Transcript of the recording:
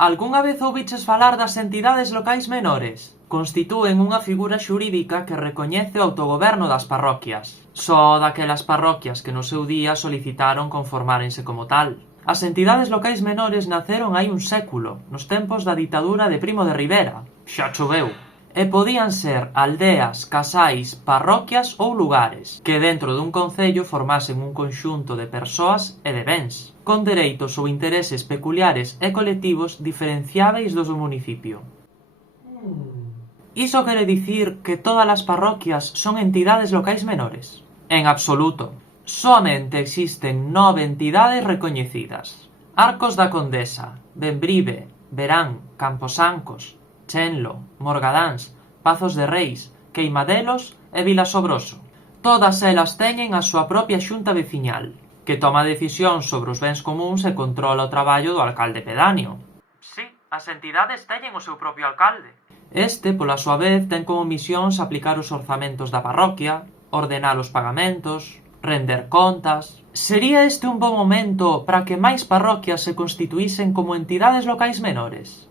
Algunha vez ouviches falar das entidades locais menores? Constitúen unha figura xurídica que recoñece o autogoberno das parroquias, só daquelas parroquias que no seu día solicitaron conformárense como tal. As entidades locais menores naceron hai un século, nos tempos da ditadura de Primo de Rivera, xa choveu, e podían ser aldeas, casais, parroquias ou lugares, que dentro dun concello formasen un conxunto de persoas e de bens, con dereitos ou intereses peculiares e colectivos diferenciáveis dos do municipio. Iso quere dicir que todas as parroquias son entidades locais menores? En absoluto. Soamente existen 9 entidades recoñecidas: Arcos da Condesa, Bembrive, Verán, Camposancos, Chenlo, Morgadáns, Pazos de Reis, Queimadelos e Vilasobroso. Todas elas teñen a súa propia xunta veciñal, que toma decisións sobre os bens comúns e controla o traballo do alcalde pedáneo. Sí, as entidades teñen o seu propio alcalde. Este, pola súa vez, ten como misións aplicar os orzamentos da parroquia, ordenar os pagamentos, render contas. Sería este un bo momento para que máis parroquias se constituísen como entidades locais menores?